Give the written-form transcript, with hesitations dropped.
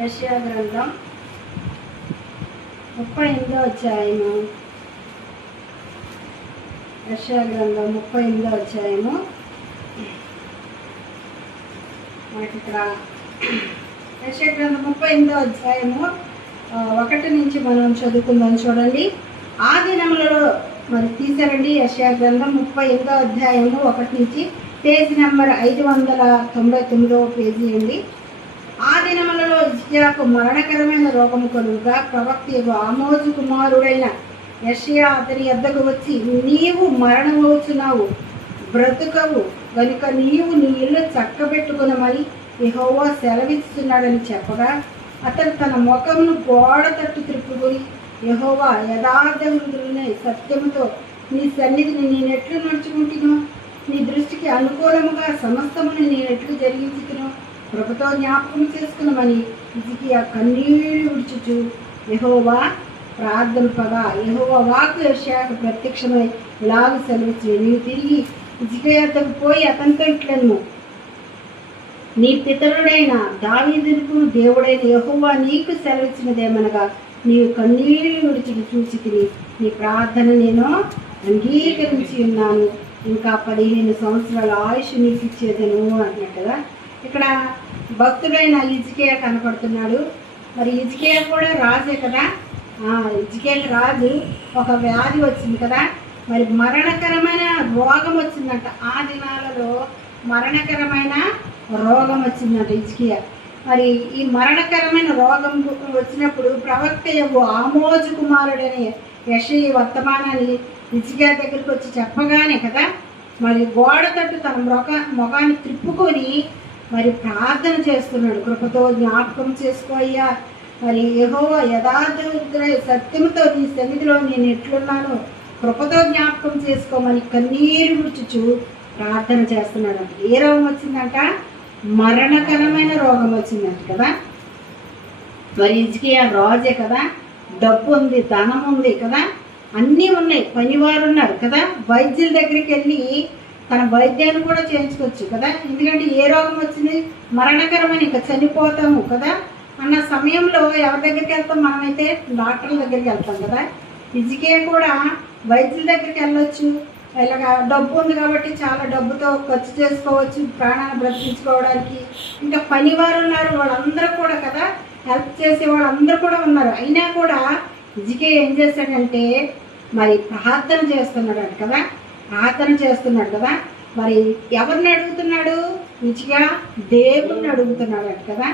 యెషయా గ్రంథం 38వ అధ్యాయము. యెషయా గ్రంథం 38వ అధ్యాయము. మనకి ఇక్కడ యెషయా గ్రంథం 38వ అధ్యాయము 1 నుంచి మనం చదువుకుందాం. చూడండి, ఆ దినములలో మరి తీసారండి. యెషయా గ్రంథం 38వ అధ్యాయము 1 నుంచి, పేజీ నెంబర్ 599వ పేజీ అండి. ఆ దినములలో హిజ్కియాకు మరణకరమైన రోగము కలుగుగా ప్రవక్త ఆమోజు కుమారుడైన యెషయా అతని యొద్దకు వచ్చి, నీవు మరణమవుచున్నావు, బ్రతుకవు గనుక నీవు నీ ఇల్లు చక్కబెట్టుకునమని యెహోవా సెలవిస్తున్నాడని చెప్పగా, అతను తన ముఖమును గోడ తట్టు త్రిప్పుకొని, యెహోవా యథార్థ హృదయులనే సత్యముతో నీ సన్నిధిని నేనెట్లు నడుచుకుంటును, నీ దృష్టికి అనుకూలముగా సమస్తముని నేనెట్లు జరిగించుతును, కృపతో జ్ఞాపకం చేసుకున్నామని హిజ్కియా కన్నీళ్లు విడుచుచు యెహోవా ప్రార్థనపగా, యెహోవా వాక్కు యెషయాకు ప్రత్యక్షమై ఇలాగ సెలవిచ్చు, నీవు తిరిగి హిజ్కియా వద్దకు పోయి అతనితో ఇట్లను, నీ పితరుడైన దావీదుకు దేవుడైన యెహోవా నీకు సెలవిచ్చినదేమనగా, నీవు కన్నీళ్లు విడిచి చూచితివి, నీ ప్రార్థన నేను అంగీకరించి ఉన్నాను, ఇంకా 15 సంవత్సరాల ఆయుష్ నీకు ఇచ్చేదను అంటున్నాడు కదా. ఇక్కడ భక్తుడైన హిజ్కియా కనపడుతున్నాడు. మరి హిజ్కియా కూడా రాజే కదా. హిజ్కియాకి రాజు ఒక వ్యాధి వచ్చింది కదా, మరి మరణకరమైన రోగం వచ్చిందంట. ఆ దినాలలో మరణకరమైన రోగం వచ్చిందంట హిజ్కియా. మరి ఈ మరణకరమైన రోగం వచ్చినప్పుడు ప్రవక్త ఆమోజు కుమారుడనే యెషయా వర్తమానాన్ని హిజ్కియా దగ్గరికి వచ్చి చెప్పగానే కదా, మరి గోడ తట్టు తన ముఖాన్ని త్రిప్పుకొని మరి ప్రార్థన చేస్తున్నాడు, కృపతో జ్ఞాపకం చేసుకోయ్యా, మరి యెహోవా యథార్థ సత్యముతో నీ సన్నిధిలో నేను ఎట్లున్నాను, కృపతో జ్ఞాపకం చేసుకోమని కన్నీరు విడుచుచు ప్రార్థన చేస్తున్నాడు. ఏ రోగం వచ్చిందంట? మరణకరమైన రోగం వచ్చిందంట కదా. మరి హిజ్కియా రాజే కదా, డబ్బు ఉంది, ధనం ఉంది కదా, అన్నీ ఉన్నాయి, పనివారు ఉన్నారు కదా, వైద్యుల దగ్గరికి వెళ్ళి తన వైద్యాన్ని కూడా చేయించుకోవచ్చు కదా. ఎందుకంటే ఏ రోగం వచ్చింది? మరణకరమని, ఇంకా చనిపోతాము కదా అన్న సమయంలో ఎవరి దగ్గరికి వెళ్తాం? మనమైతే డాక్టర్ల దగ్గరికి వెళ్తాం కదా. హిజ్కియా కూడా వైద్యుల దగ్గరికి వెళ్ళొచ్చు, ఇలాగా డబ్బు ఉంది కాబట్టి చాలా డబ్బుతో ఖర్చు చేసుకోవచ్చు ప్రాణాన్ని బ్రతికించుకోవడానికి. ఇంకా పనివారు ఉన్నారు, వాళ్ళందరూ కూడా కదా, హెల్ప్ చేసే వాళ్ళందరూ కూడా ఉన్నారు. అయినా కూడా హిజ్కియా ఏం చేశాడంటే మరి ప్రార్థన చేస్తున్నాడు కదా, ప్రార్థన చేస్తున్నాడు కదా. మరి ఎవరిని అడుగుతున్నాడు? హిజ్కియా దేవుణ్ణి అడుగుతున్నాడు కదా.